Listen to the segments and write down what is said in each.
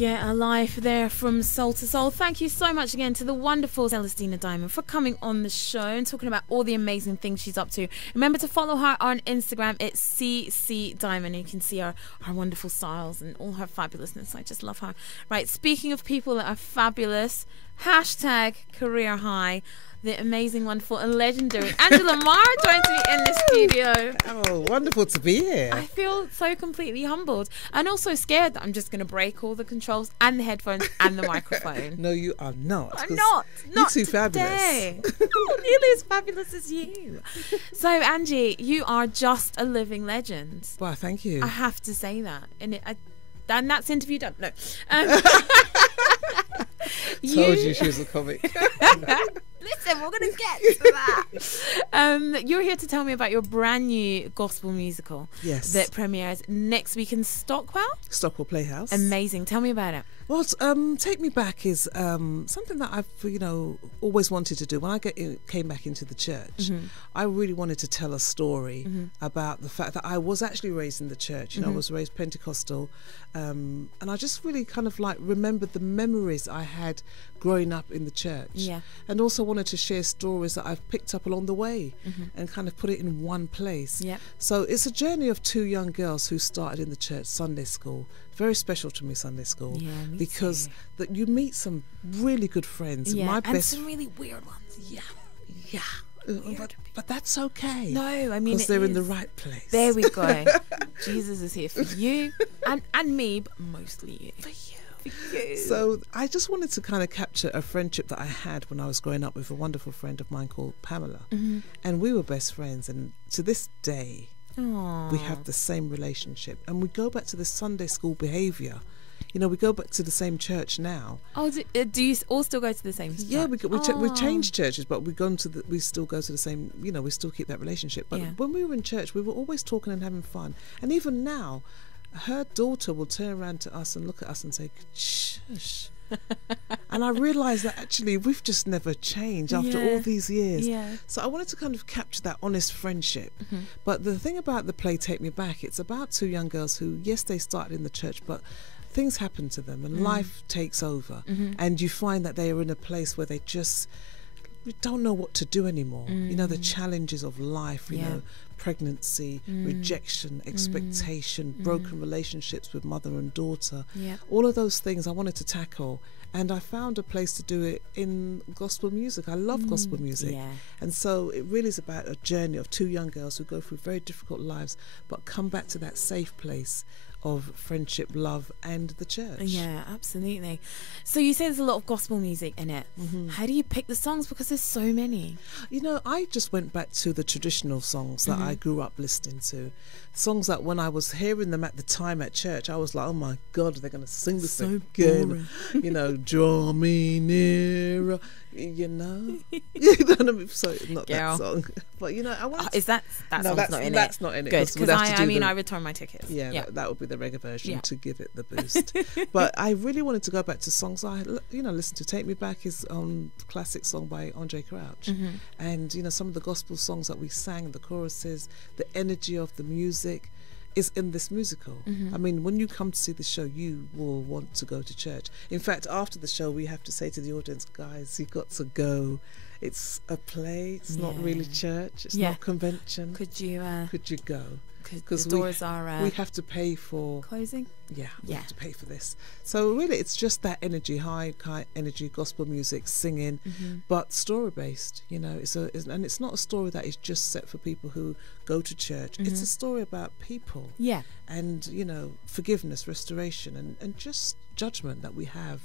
Yeah, alive there from Soul to Soul. Thank you so much again to the wonderful Celestina Diamond for coming on the show and talking about all the amazing things she's up to. Remember to follow her on Instagram. It's CC Diamond. You can see her wonderful styles and all her fabulousness. I just love her. Right, speaking of people that are fabulous, hashtag career high. The amazing, wonderful and legendary Angela Marr joins me in the studio. Oh, wonderful to be here. I feel so completely humbled and also scared that I'm just going to break all the controls and the headphones and the microphone. No, you are not. I'm not. Not too today. fabulous. Not nearly as fabulous as you. So, Angie, you are just a living legend. Well, thank you. I have to say that. And that's interview done. No. Told you she was a comic. Listen, we're going to get to that. You're here to tell me about your brand new gospel musical. Yes. That premieres next week in Stockwell. Stockwell Playhouse. Amazing. Tell me about it. Well, Take Me Back is something that I've, always wanted to do. When I came back into the church, I really wanted to tell a story about the fact that I was actually raised in the church. I was raised Pentecostal, and I just really kind of like remembered the memories I had growing up in the church, and also wanted to share stories that I've picked up along the way and kind of put it in one place. So it's a journey of two young girls who started in the church Sunday school. Very special to me, Sunday school, because that you meet some really good friends. My and some really weird ones. But that's okay. No, I mean, because they're in the right place. There we go. Jesus is here for you and me, but mostly you. For you. So I just wanted to kind of capture a friendship that I had when I was growing up with a wonderful friend of mine called Pamela, and we were best friends, and to this day we have the same relationship, and we go back to the Sunday school behaviour. We go back to the same church now. Oh, do you all still go to the same church? Yeah, we've changed churches, but we still go to the same, we still keep that relationship. But when we were in church, we were always talking and having fun. And even now, her daughter will turn around to us and look at us and say, shush. And I realised that actually we've just never changed after all these years. So I wanted to kind of capture that honest friendship. But the thing about the play Take Me Back, it's about two young girls who, yes, they started in the church, but things happen to them and life takes over, and you find that they are in a place where they just don't know what to do anymore. The challenges of life, pregnancy, rejection, expectation, broken relationships with mother and daughter, all of those things I wanted to tackle, and I found a place to do it in gospel music. I love gospel music, and so it really is about a journey of two young girls who go through very difficult lives but come back to that safe place of friendship, love, and the church. Yeah, absolutely. So you say there's a lot of gospel music in it. How do you pick the songs? Because there's so many. I just went back to the traditional songs that I grew up listening to. Songs that when I was hearing them at the time at church, I was like, oh my God, they're going to sing this again. Draw me nearer. So not Girl. That song, but I want. Is that no, song's that's not in that's it? not in it. Good, because I return my tickets. That would be the reggae version to give it the boost. But I really wanted to go back to songs I listened to. Take Me Back is classic song by Andre Crouch, and some of the gospel songs that we sang, the choruses, the energy of the music is in this musical. I mean, when you come to see the show, you will want to go to church. In fact, after the show, we have to say to the audience, guys, you've got to go. It's a play. It's not really church. It's not convention. Could you go? Because the doors are we have to pay for closing. We have to pay for this. So really, it's just that energy, high energy gospel music, singing, but story based. And it's not a story that is just set for people who go to church. It's a story about people. And forgiveness, restoration, and just judgment that we have.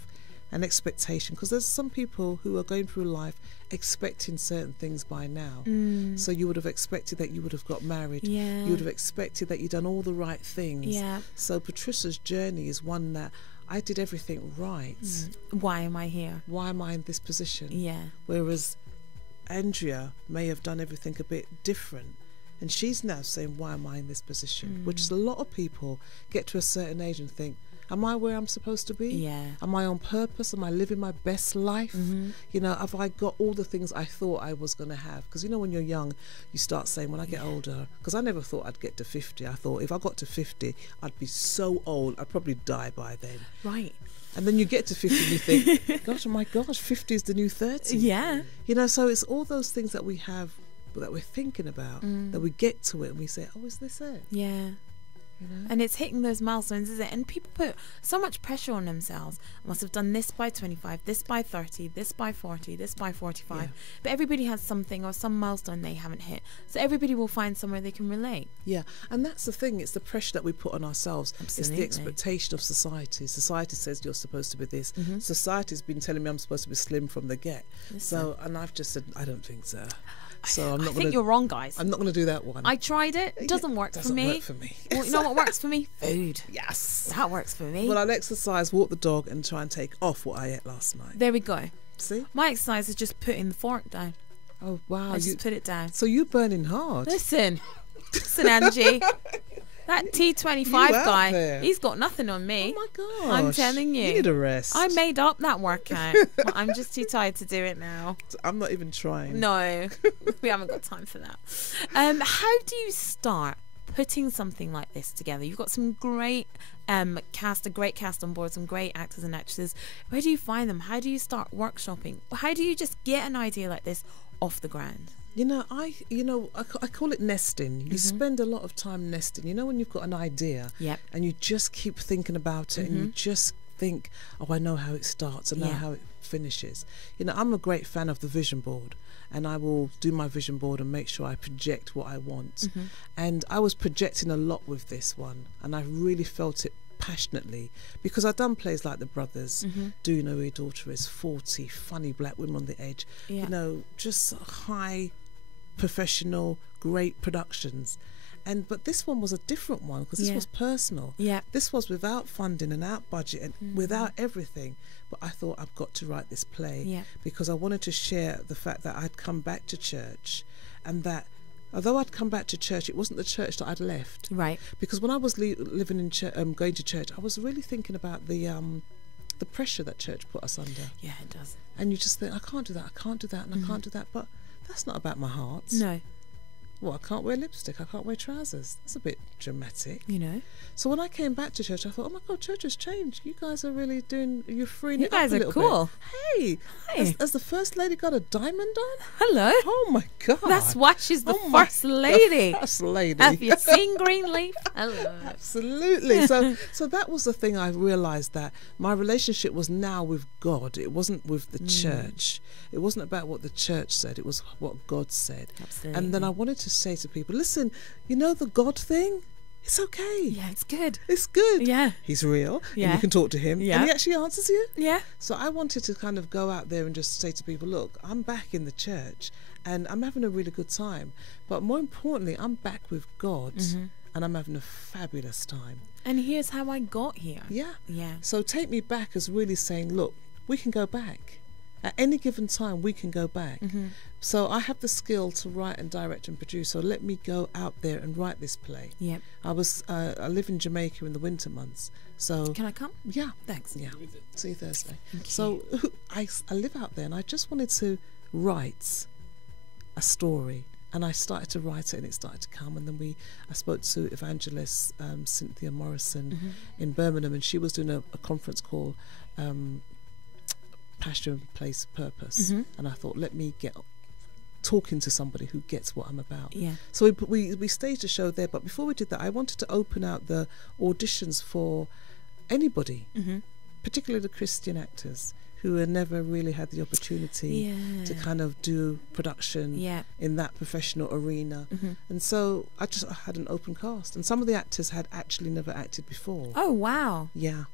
And expectation, because there's some people who are going through life expecting certain things by now. So you would have expected that you would have got married. You would have expected that you'd done all the right things. So Patricia's journey is one that I did everything right. Why am I here? Why am I in this position? Whereas Andrea may have done everything a bit different, and she's now saying, why am I in this position? Which is a lot of people get to a certain age and think, am I where I'm supposed to be? Am I on purpose? Am I living my best life? Have I got all the things I thought I was going to have? Because when you're young, you start saying, when I get older, because I never thought I'd get to 50. I thought if I got to 50, I'd be so old, I'd probably die by then. Right. And then you get to 50 and you think, gosh, oh my gosh, 50 is the new 30. Yeah. You know, so it's all those things that we have, that we're thinking about, that we get to it and we say, oh, is this it? Yeah. You know? And it's hitting those milestones, isn't it? And people put so much pressure on themselves. I must have done this by 25, this by 30, this by 40, this by 45. Yeah. But everybody has something or some milestone they haven't hit. So everybody will find somewhere they can relate. Yeah, and that's the thing. It's the pressure that we put on ourselves. Absolutely. It's the expectation of society. Society says you're supposed to be this. Society's been telling me I'm supposed to be slim from the get. Listen. So, and I've just said, I don't think so. So I think you're wrong, guys. I'm not going to do that one. I tried it. It doesn't work for me. Well, you know what works for me? Food. Yes. That works for me. Well, I'll exercise, walk the dog, and try and take off what I ate last night. There we go. See? My exercise is just putting the fork down. Oh, wow. I just put it down. So you're burning hard. Listen, Angie. That T25 guy, there. He's got nothing on me. Oh my gosh. I'm telling you. You need a rest. I made up that workout. I'm just too tired to do it now. I'm not even trying. No, we haven't got time for that. How do you start putting something like this together? You've got some great a great cast on board, some great actors and actresses. Where do you find them? How do you start workshopping? How do you just get an idea like this off the ground? I call it nesting. You spend a lot of time nesting. You know, when you've got an idea, and you just keep thinking about it, and you just think, oh, I know how it starts, I know how it finishes. You know, I'm a great fan of the vision board, and I will do my vision board and make sure I project what I want. And I was projecting a lot with this one, and I really felt it passionately, because I've done plays like The Brothers, Do You Know Your Daughter Is 40, funny black women on the edge, you know, just high professional, great productions. But this one was a different one, because this was personal. This was without funding and without budget and without everything. But I thought, I've got to write this play because I wanted to share the fact that I'd come back to church, and that although I'd come back to church, it wasn't the church that I'd left. Right. Because when I was living in church, going to church, I was really thinking about the pressure that church put us under. Yeah, it does. And you just think, I can't do that, I can't do that, and I can't do that. But that's not about my heart. No. Well, I can't wear lipstick, I can't wear trousers. That's a bit dramatic. You know. So when I came back to church, I thought, oh my God, church has changed. You guys are really you're freeing it up a little bit. You guys are cool. Hey. Has the First Lady got a diamond on? Hello. Oh my God. That's why she's the First Lady. The First Lady. Have you seen Greenleaf? Hello. Absolutely. So that was the thing I realised, that my relationship was now with God. It wasn't with the church. It wasn't about what the church said. It was what God said. Absolutely. And then I wanted to say to people, listen, you know the God thing? It's okay. Yeah, it's good. It's good. Yeah. He's real. Yeah. And you can talk to him. Yeah. And he actually answers you. Yeah. So I wanted to kind of go out there and just say to people, look, I'm back in the church and I'm having a really good time. But more importantly, I'm back with God and I'm having a fabulous time. And here's how I got here. Yeah. Yeah. So Take Me Back is really saying, look, we can go back. At any given time, we can go back. So I have the skill to write and direct and produce. So let me go out there and write this play. Yep. I live in Jamaica in the winter months. So can I come? Yeah. Thanks. Yeah. See you Thursday. So I live out there, and I just wanted to write a story. And I started to write it, and it started to come. And then I spoke to evangelist Cynthia Morrison in Birmingham, and she was doing a conference called Passion, Place, Purpose. And I thought, let me get talking to somebody who gets what I'm about. Yeah. So we staged a show there, but before we did that, I wanted to open out the auditions for anybody, particularly the Christian actors who had never really had the opportunity to kind of do production in that professional arena. And so I had an open cast, and some of the actors had actually never acted before. Oh wow. Yeah.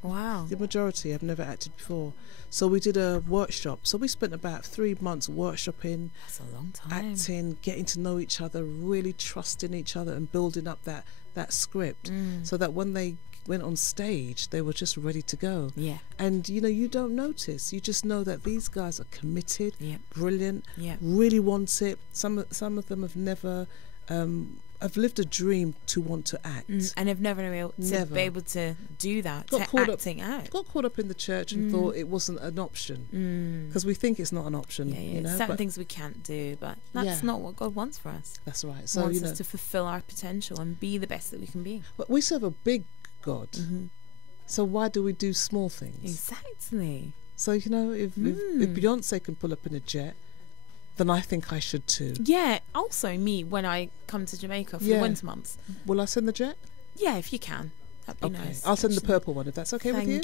Wow. The majority have never acted before. So we did a workshop. So we spent about 3 months workshopping. That's a long time. Acting, getting to know each other, really trusting each other and building up that script so that when they went on stage, they were just ready to go. Yeah. And, you know, you don't notice. You just know that these guys are committed, brilliant, really want it. Some of them have never... I've lived a dream to want to act, and have never been able to do that. Got caught up in the church and thought it wasn't an option, because we think it's not an option. Yeah, you know, certain things we can't do, but that's not what God wants for us. That's right. So He wants us to fulfill our potential and be the best that we can be. But we serve a big God, So why do we do small things? Exactly. So, you know, if Beyonce can pull up in a jet, then I think I should too. Yeah. Also, me, when I come to Jamaica for the winter months. Will I send the jet? Yeah, if you can. That'd be nice. I'll send the purple one, if that's okay with you.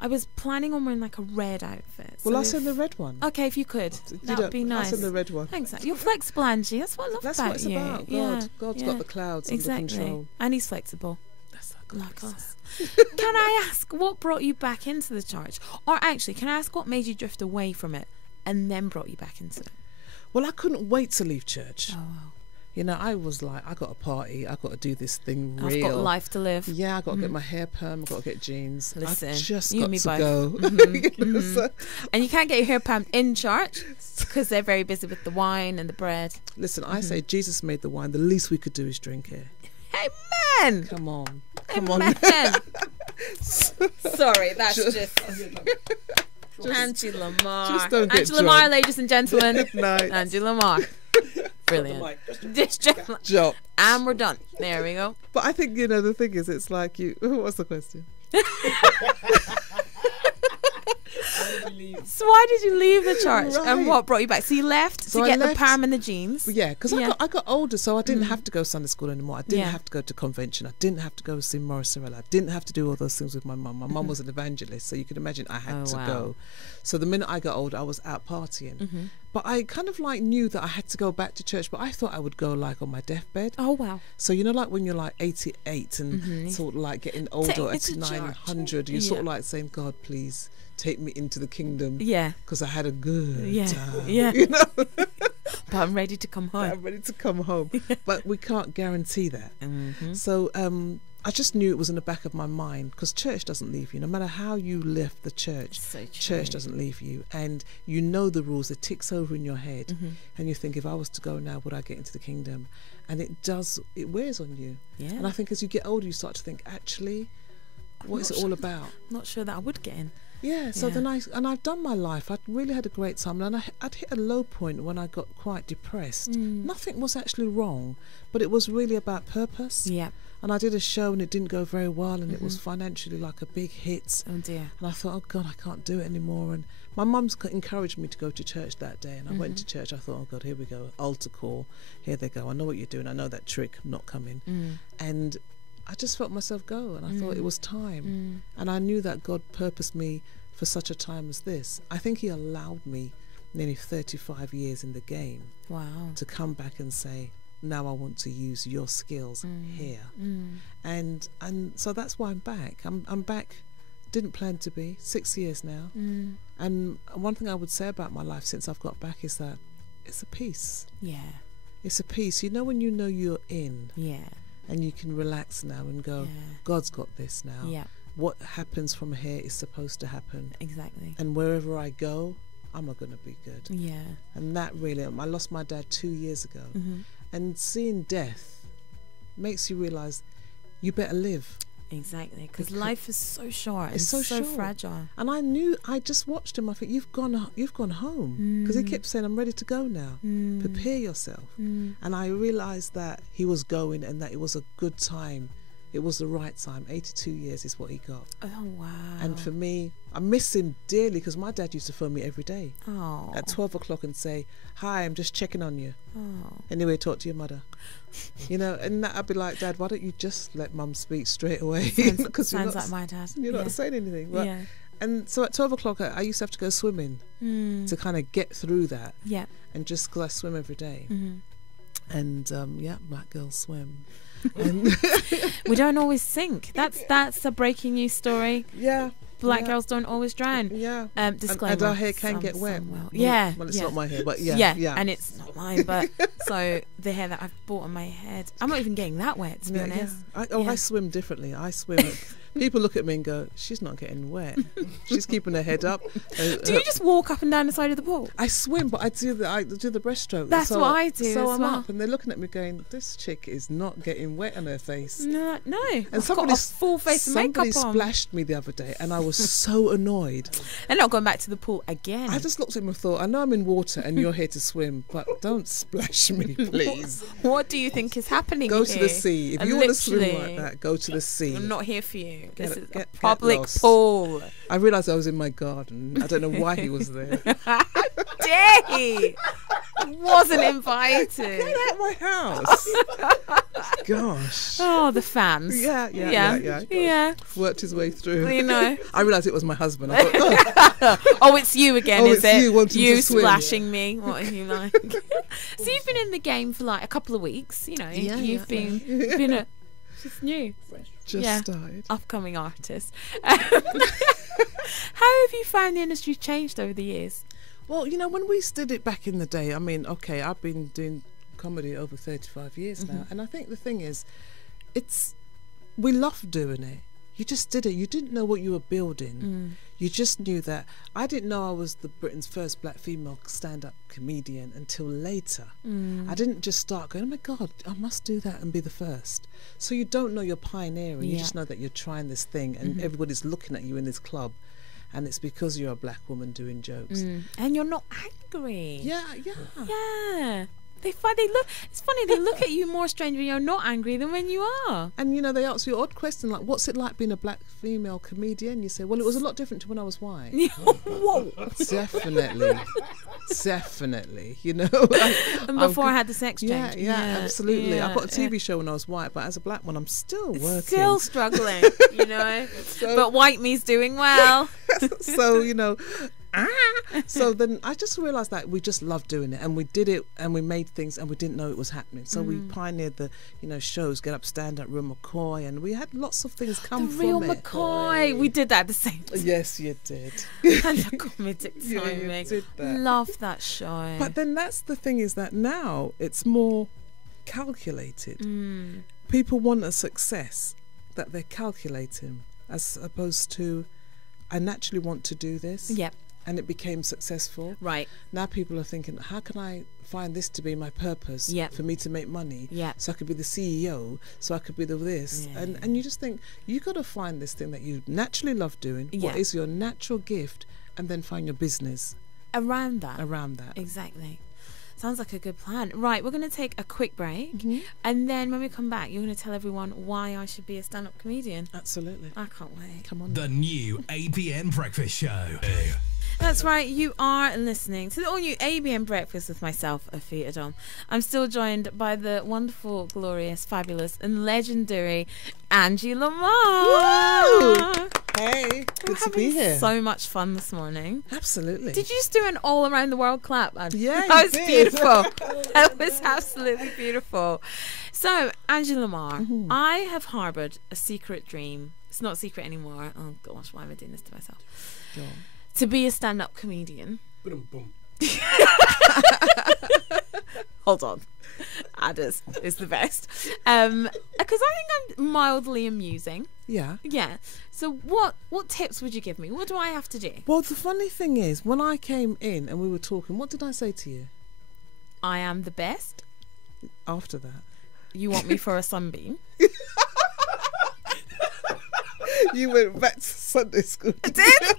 I was planning on wearing like a red outfit. Well, I'll send the red one. Okay, if you could. That would be nice. I'll send the red one. Thanks. You're flexible, Angie. That's what I love about you. That's what it's about. God's got the clouds under control. And he's flexible. That's like us. Can I ask what brought you back into the church? Or actually, can I ask what made you drift away from it and then brought you back into it? Well, I couldn't wait to leave church. Oh, wow. You know, I was like, I got a party, I got to do this thing real. I've got life to live. Yeah, I got to get my hair perm, I got to get jeans. Listen, I've just you got and me to both. go. So, and you can't get your hair permed in church because they're very busy with the wine and the bread. Listen, I say Jesus made the wine. The least we could do is drink it. Amen. Come on. Amen. Sorry, that's just Angie Lamar. Just don't get Angie Lamar, ladies and gentlemen. Nice. Angie Lamar. Brilliant. Just Job. And we're done. There we go. But I think, you know, the thing is, it's like you. What's the question? So why did you leave the church, Right. and what brought you back? So you left to get the perm and the jeans. Yeah, because I got older, so I didn't have to go Sunday school anymore. I didn't have to go to convention. I didn't have to go see Morris Sorella. I didn't have to do all those things with my mum. My mum was an evangelist, so you can imagine I had to go. So the minute I got older, I was out partying. But I kind of like knew that I had to go back to church, but I thought I would go like on my deathbed. Oh, wow. So, you know, like when you're like 88 and sort of like getting older, 89, 100, you're sort of like saying, God, please take me into the kingdom. Yeah. Because I had a good time. Yeah. You know? But I'm ready to come home. I'm ready to come home. But we can't guarantee that. So I just knew it was in the back of my mind, because church doesn't leave you. No matter how you left the church, church doesn't leave you. And you know the rules. It ticks over in your head. And you think, if I was to go now, would I get into the kingdom? And it does. It wears on you. Yeah. And I think as you get older, you start to think, actually, what is it all about? I'm not sure that I would get in. Yeah, so then I've done my life. I'd really had a great time, and I'd hit a low point when I got quite depressed. Nothing was actually wrong, but it was really about purpose. Yeah. And I did a show and it didn't go very well, and it was financially like a big hit. Oh dear. And I thought, oh God, I can't do it anymore. And my mum's encouraged me to go to church that day, and I went to church. I thought, oh God, here we go, altar call. Here they go. I know what you're doing. I know that trick. I'm not coming. And I just felt myself go, and I thought it was time. And I knew that God purposed me for such a time as this. I think he allowed me nearly 35 years in the game to come back and say, now I want to use your skills here. And so that's why I'm back. I'm back. Didn't plan to be. 6 years now. And one thing I would say about my life since I've got back is that it's a peace. Yeah. It's a peace. You know, when you know you're in. Yeah. And you can relax now and go, God's got this now. Yeah. What happens from here is supposed to happen. Exactly. And wherever I go, I'm going to be good. Yeah. And that really, I lost my dad 2 years ago. And seeing death makes you realise you better live. Exactly. Because life is so short. It's so fragile. And I just watched him. I think, you've gone home. Because he kept saying, I'm ready to go now. Prepare yourself. And I realised that he was going, and that it was a good time. It was the right time. 82 years is what he got. Oh, wow. And for me, I miss him dearly, because my dad used to phone me every day at 12 o'clock and say, hi, I'm just checking on you. Anyway, talk to your mother. You know, and I'd be like, Dad, why don't you just let Mum speak straight away? Sounds like my dad. You're not saying anything. But, and so at 12 o'clock, I used to have to go swimming to kind of get through that. Yeah. And just because I swim every day. And, black girls swim. And we don't always sink. That's a breaking news story. Yeah. Black girls don't always drown. Yeah. Disclaimer. And our hair can get wet. Well, it's not my hair, but yeah. And it's not mine, but so the hair that I've bought on my head, I'm not even getting that wet, to be honest. I swim differently. I swim. People look at me and go, she's not getting wet. She's keeping her head up. Do you just walk up and down the side of the pool? I swim, but I do the breaststroke. That's what I do. So I'm up, and they're looking at me going, this chick is not getting wet on her face. No. And somebody, got a full face of makeup on. Somebody splashed me the other day, and I was so annoyed. And not going back to the pool again. I just looked at him and thought, I know I'm in water and you're here to swim, but don't splash me, please. What do you think is happening Go here? to the sea. If you want to swim like that, go to the sea. I'm not here for you. This is a public pool. I realised I was in my garden. I don't know why he was there. Dare he? Wasn't invited. Get out my house. Gosh. Oh, the fans. Yeah. Worked his way through. You know. I realised it was my husband. I thought, oh, it's you again, is it? You splashing me. What are you like? So you've been in the game for like a couple of weeks. You know, you've been a just new. Just started. Upcoming artist. How have you found the industry changed over the years? Well, you know, when we did it back in the day, I mean, okay, I've been doing comedy over 35 years now, and I think the thing is, we love doing it. You just did it. You didn't know what you were building. You just knew that. I didn't know I was Britain's first black female stand-up comedian until later. I didn't just start going, oh my God, I must do that and be the first. So you don't know you're pioneering. You just know that you're trying this thing, and everybody's looking at you in this club. And it's because you're a black woman doing jokes. And you're not angry. Yeah. It's funny, they look at you more strange when you're not angry than when you are. And, you know, they ask you an odd question like, what's it like being a black female comedian? You say, well, it was a lot different to when I was white. Whoa. Definitely, you know. And before I had the sex change. Yeah, absolutely. I got a TV show when I was white, but as a black one, I'm still working. Still struggling, you know. But white me's doing well. So, you know, so then I just realised that we just loved doing it, and we did it, and we made things, and we didn't know it was happening. So we pioneered the, you know, shows, Get Up, Stand Up, Real McCoy, and we had lots of things come from Real it. McCoy, we did that at the same time. Yes, you did. And the comedic timing. You did that. Love that show. But then that's the thing, is that now it's more calculated. People want a success that they're calculating, as opposed to, I naturally want to do this. Yep. And it became successful. Right. Now people are thinking, how can I find this to be my purpose for me to make money? So I could be the CEO, so I could be the this. And you just think, you got to find this thing that you naturally love doing. What is your natural gift? And then find your business. Around that. Exactly. Sounds like a good plan. Right, we're going to take a quick break. And then when we come back, you're going to tell everyone why I should be a stand-up comedian. Absolutely. I can't wait. Come on. The new ABN Breakfast Show. That's right, you are listening to the all-new ABN Breakfast with myself, Afua. I'm still joined by the wonderful, glorious, fabulous and legendary Angie Lamar. Woo! Hey, good to be here. So much fun this morning. Absolutely. Did you just do an all-around-the-world clap, Angie? Yeah, that was beautiful. That was absolutely beautiful. So, Angie Lamar, I have harboured a secret dream. It's not secret anymore. Oh, gosh, why am I doing this to myself? Go on. To be a stand-up comedian. Boom. Hold on. Adders is the best. Because I think I'm mildly amusing. Yeah. So what tips would you give me? What do I have to do? Well, the funny thing is, when I came in and we were talking, what did I say to you? I am the best. After that. You want me for a sunbeam? You went back to Sunday school. I did.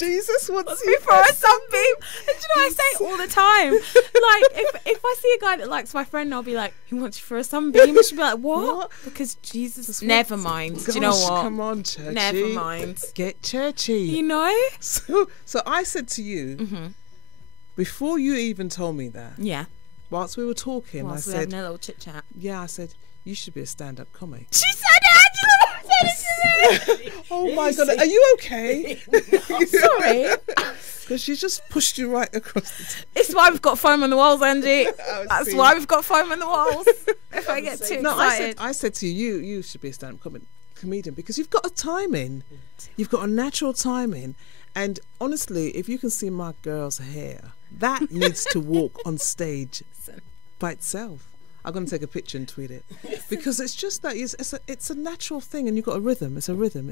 Jesus wants me for a sunbeam. And do you know, I say it all the time. Like, if I see a guy that likes my friend, I'll be like, he wants you for a sunbeam. And she'll be like, what? Because Jesus, never mind. Gosh, do you know what? Come on, churchy. Never mind. Get churchy. You know? So I said to you, before you even told me that, whilst we were talking, I said, having a little chit chat. Yeah, I said, you should be a stand-up comic. She said it, Angela. Oh my God, are you okay? Sorry. Because she just pushed you right across the table. It's why we've got foam on the walls, Angie. That's why we've got foam on the walls. If I get too excited. I said to you should be a stand-up comedian because you've got a timing. You've got a natural timing. And honestly, if you can see my girl's hair, that needs to walk on stage by itself. I'm going to take a picture and tweet it because it's just that it's a natural thing, and you've got a rhythm. It's a rhythm.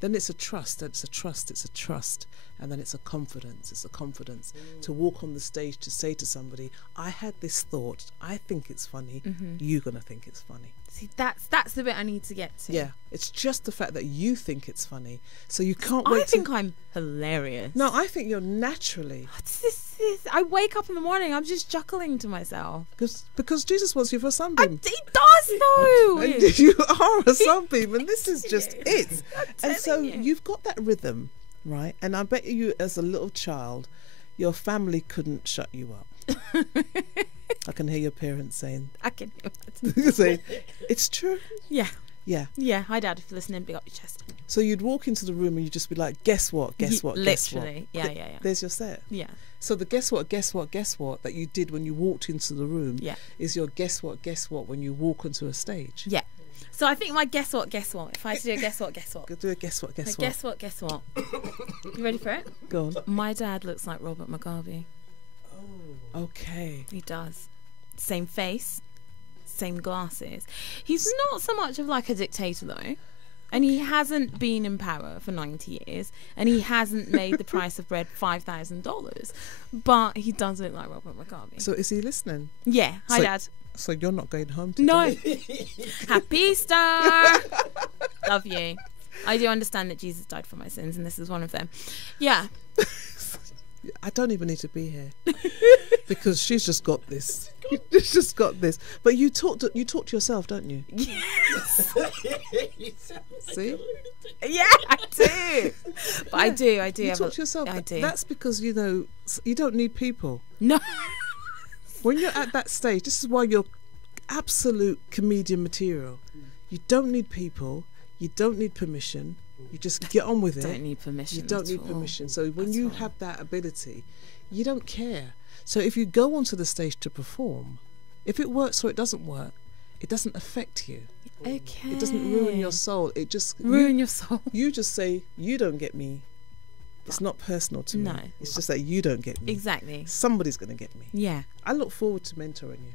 Then it's a trust. It's a trust. And then it's a confidence. It's a confidence to walk on the stage to say to somebody, I had this thought. I think it's funny. You're going to think it's funny. See, that's the bit I need to get to. Yeah, it's just the fact that you think it's funny. So you can't wait. I think I'm hilarious. No, I think you're naturally. This I wake up in the morning, I'm just chuckling to myself. Because Jesus wants you for a sunbeam. He does though. And you are a sunbeam, and this is just it. And so you. you've got that rhythm, right? And I bet you, as a little child, your family couldn't shut you up. I can hear your parents saying, I can hear it. saying, it's true. Yeah. Yeah. Yeah. Hi, Dad, if you're listening, big up your chest. So you'd walk into the room and you'd just be like, guess what? Guess what? Literally. Guess what? Yeah. There's your set. Yeah. So the guess what that you did when you walked into the room is your guess what when you walk onto a stage. Yeah. So I think my guess what. If I had to do a guess what. Do a guess what. Guess what. You ready for it? Go on. My dad looks like Robert Mugabe. Oh. Okay. He does. Same face, same glasses. He's not so much of like a dictator though. And he hasn't been in power for 90 years. And he hasn't made the price of bread $5,000. But he does look like Robert Mugabe. So is he listening? Yeah. Hi, Dad. So you're not going home today? No. Happy Easter. Love you. I do understand that Jesus died for my sins, and this is one of them. Yeah. I don't even need to be here because she's just got this. She's just got this. But you talk to yourself, don't you? Yes. See? Yeah, I do. But I do. You talk to yourself. I do. That's because you don't need people. No. When you're at that stage, this is why you're absolute comedian material. You don't need people. You don't need permission. You just get on with it. Don't need permission. You don't need permission. So when you have that ability, you don't care. So if you go onto the stage to perform, if it works or it doesn't work, it doesn't affect you. Okay. It doesn't ruin your soul. It just ruin your soul. You just say, you don't get me. It's not personal to me. No. It's just that you don't get me. Exactly. Somebody's going to get me. Yeah. I look forward to mentoring you.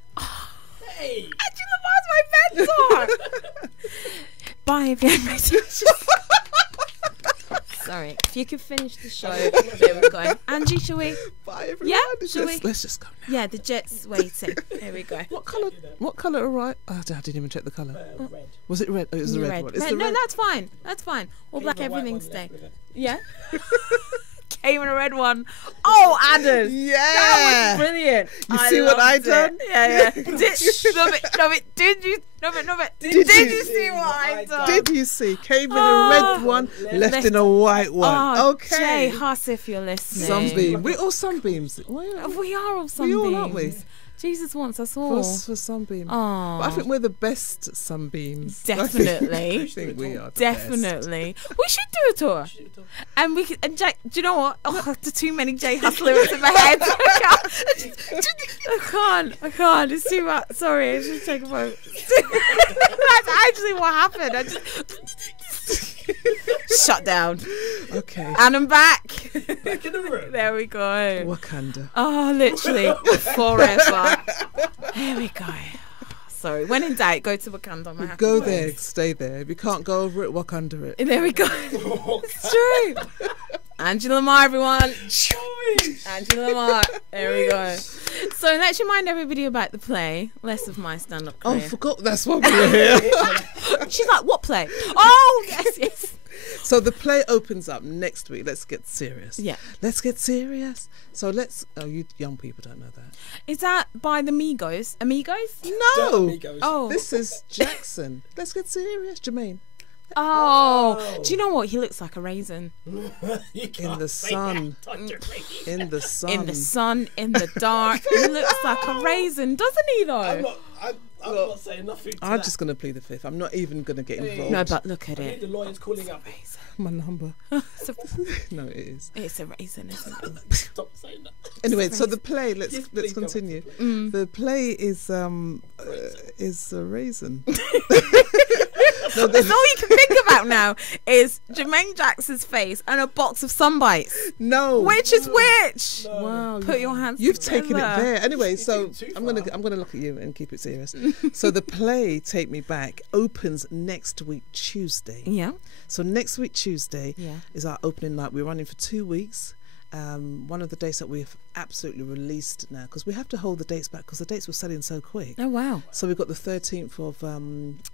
Hey! Angie Lamar's my mentor! Bye, ABN. Sorry, if you could finish the show. There we go. Angie, shall we? Bye, everyone. Yeah, shall we? Let's just go now. Yeah, the jet's waiting. Here we go. What colour arrived? Oh, I didn't even check the colour. Red. Was it red? Oh, it was the red one. It's the No, red. that's fine. That's fine. All black, everything stay. Left, Yeah. Came in a red one. Oh, Adders. Yeah. That was brilliant. You see what I done? Yeah. Did you see what I done? Did you see? Came in a red one, left in a white one. Oh, Okay. Jay Huss, if you're listening. Sunbeam. We're all sunbeams. We are all sunbeams. We all, aren't we? Jesus wants us all. For sunbeam. Oh. But I think we're the best sunbeams. Definitely. I think we are. The Definitely. We should do a tour. And we could, and Jay, do you know what? Oh, there's too many Jay Huss lyrics in my head. I can't. It's too much. Sorry, I should take a moment. That's actually what happened. I just shut down. Okay. And I'm back. Back in the room. There we go. Wakanda. Oh, literally forever. Here we go. Sorry. When in doubt, go to Wakanda. My happy Go place. there, stay there. If you can't go over it, walk under it. There we go. It's true. Angela Lamar, everyone. Angela Lamar. There we go. So let's remind everybody about the play. Less of my stand-up Oh, career. forgot that's what we were here. She's like, what play? Oh, yes. So the play opens up next week. Let's get serious. Yeah. Let's get serious. So you young people don't know that. Is that by the Migos? Amigos? No. Amigos. Oh. This is Jackson. Let's get serious, Jermaine. Oh. Do you know what? He looks like a raisin. In the sun. In the sun. In the sun, in the dark. He looks like a raisin, doesn't he, though? I'm not saying nothing to I'm that. just going to plead the fifth. I'm not even going to get involved. No, but look at I need it. the lawyers calling up. My number. It's a, No, it is. it's a raisin, isn't it? Stop saying that. Anyway, so the play. Yes, Let's please, go on. continue. Mm. The play is a raisin. No, That's all you can think about now is Jermaine Jackson's face and a box of Sunbites. no. Which is which? No. Wow. Put your hands You've together. taken it there. Anyway, so taken it too I'm gonna look at you and keep it serious. Mm. So the play Take Me Back opens next week Tuesday. Yeah. So next week Tuesday Yeah. is our opening night. We're running for 2 weeks, one of the dates that we've absolutely released now, because we have to hold the dates back because the dates were selling so quick. Oh, wow. So we've got the 13th of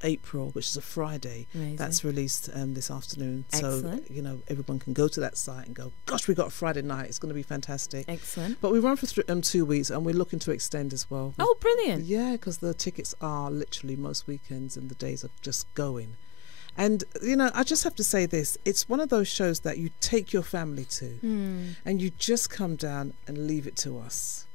April, which is a Friday. Amazing. That's released this afternoon. Excellent. So, you know, everyone can go to that site and go, gosh, we got a Friday night. It's going to be fantastic. Excellent. But we run for 2 weeks and we're looking to extend as well. Oh, brilliant. Yeah, because the tickets are literally most weekends and the days are just going. And, you know, I just have to say this. It's one of those shows that you take your family to and you just come down and leave it to us.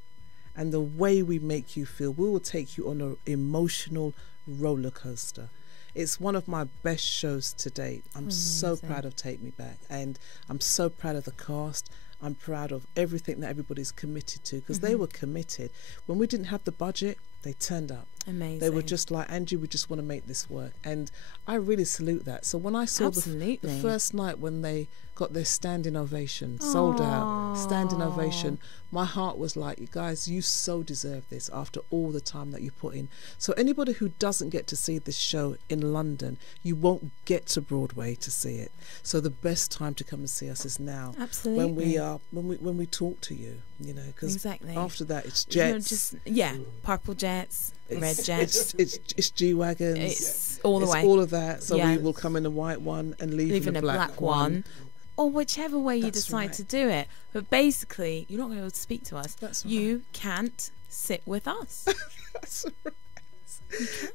And the way we make you feel, we will take you on an emotional roller coaster. It's one of my best shows to date. I'm so proud of Take Me Back. And I'm so proud of the cast. I'm proud of everything that everybody's committed to, because they were committed. When we didn't have the budget, they turned up. Amazing. They were just like, Angie, we just want to make this work. And I really salute that. So when I saw the first night when they got their standing ovation, sold out, standing ovation, my heart was like, you guys, you so deserve this after all the time that you put in. So anybody who doesn't get to see this show in London, you won't get to Broadway to see it. So the best time to come and see us is now. Absolutely. When we talk to you, you know, because exactly. after that it's jets. Purple jets, red jets. It's G-Wagons. It's all the way. All of that. So we will come in a white one and leave in a black one. Or whichever way you decide to do it. But basically, you're not going to be able to speak to us. That's you can't sit with us. That's right.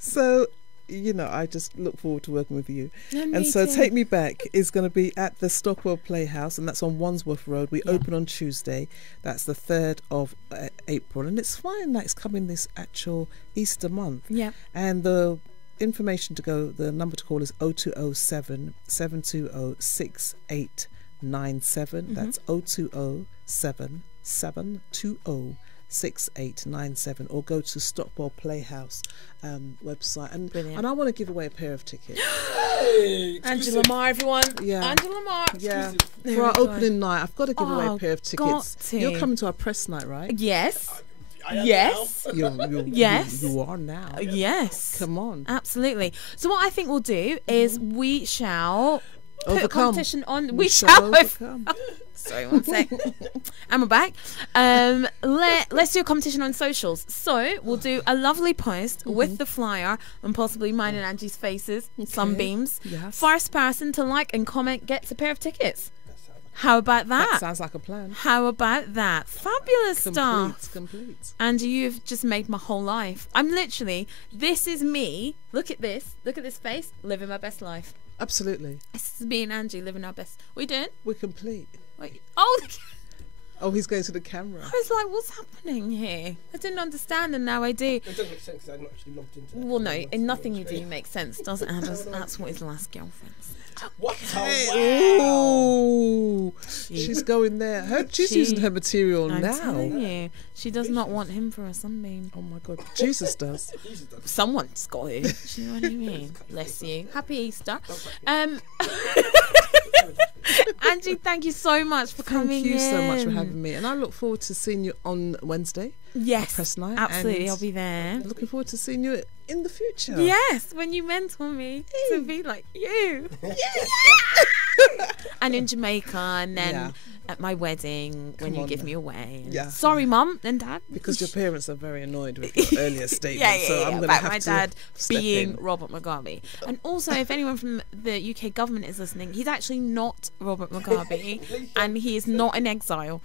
So, you know, I just look forward to working with you. And so Take Me Back is going to be at the Stockwell Playhouse, and that's on Wandsworth Road. We open on Tuesday. That's the 3rd of April. And it's fine that it's coming this actual Easter month. Yeah. And the information to go, the number to call is 0207 720 6897. That's 0207 720 6897, or go to Stockwell Playhouse website. And I want to give away a pair of tickets. Hey, Angela Lamar, everyone. Yeah. Angela Lamar. Yeah. For our opening night, I've got to give away a pair of tickets. You're coming to our press night, right? Yes. Yes. You are now. Yes. Come on. Absolutely. So what I think we'll do is we shall put a competition on. We shall overcome. Sorry, one sec. And we're back. Let's do a competition on socials. So we'll do a lovely post with the flyer and possibly mine and Angie's faces, sunbeams. Yes. First person to like and comment gets a pair of tickets. How about that? That sounds like a plan. How about that? Fabulous stuff. Complete. Angie, you've just made my whole life. I'm literally, this is me. Look at this. Look at this face. Living my best life. Absolutely. This is me and Angie living our best. We doing? We're complete. Wait. Oh, he's going to the camera. I was like, what's happening here? I didn't understand, and now I do. It doesn't make sense because I'm not actually logged into that. Well, no, and nothing you do makes sense, doesn't it? That's what his last girlfriend said. What? Hey, wow. She's going there. She's using her material now. I'm telling you, she does not want him for a sunbeam. Oh my God, Jesus does. Someone's got it. Do you know what I mean? Bless you. Happy Easter. Angie, thank you so much for coming in. Thank you so much for having me, and I look forward to seeing you on Wednesday. Yes, press night. Absolutely, I'll be there. Looking forward to seeing you in the future. Yes, when you mentor me to be like you. And in Jamaica, and then at my wedding when you give me away. Sorry, Mum and Dad. Because your parents are very annoyed with your earlier statement. So I'm going to have my dad being Robert Mugabe. And also, if anyone from the UK government is listening, he's actually not Robert Mugabe, and he is not in exile.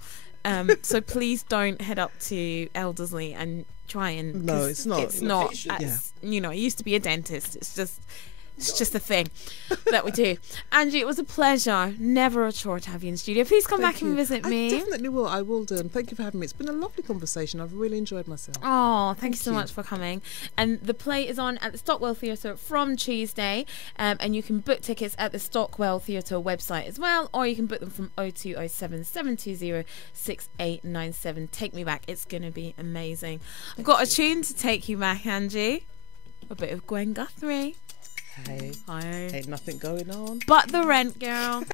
So please don't head up to Elderslie and try and. No, it's not. It's not. You know, I used to be a dentist. It's just a thing that we do. Angie, it was a pleasure. Never a chore to have you in the studio. Please come back and visit me. I definitely will. I will do. And thank you for having me. It's been a lovely conversation. I've really enjoyed myself. Oh, thank you so much for coming. And the play is on at the Stockwell Theatre from Tuesday. And you can book tickets at the Stockwell Theatre website as well, or you can book them from 0207 720 6897. Take Me Back. It's going to be amazing. I've got a tune to take you back, Angie. A bit of Gwen Guthrie. Hey, hi. Ain't nothing going on but the rent, girl.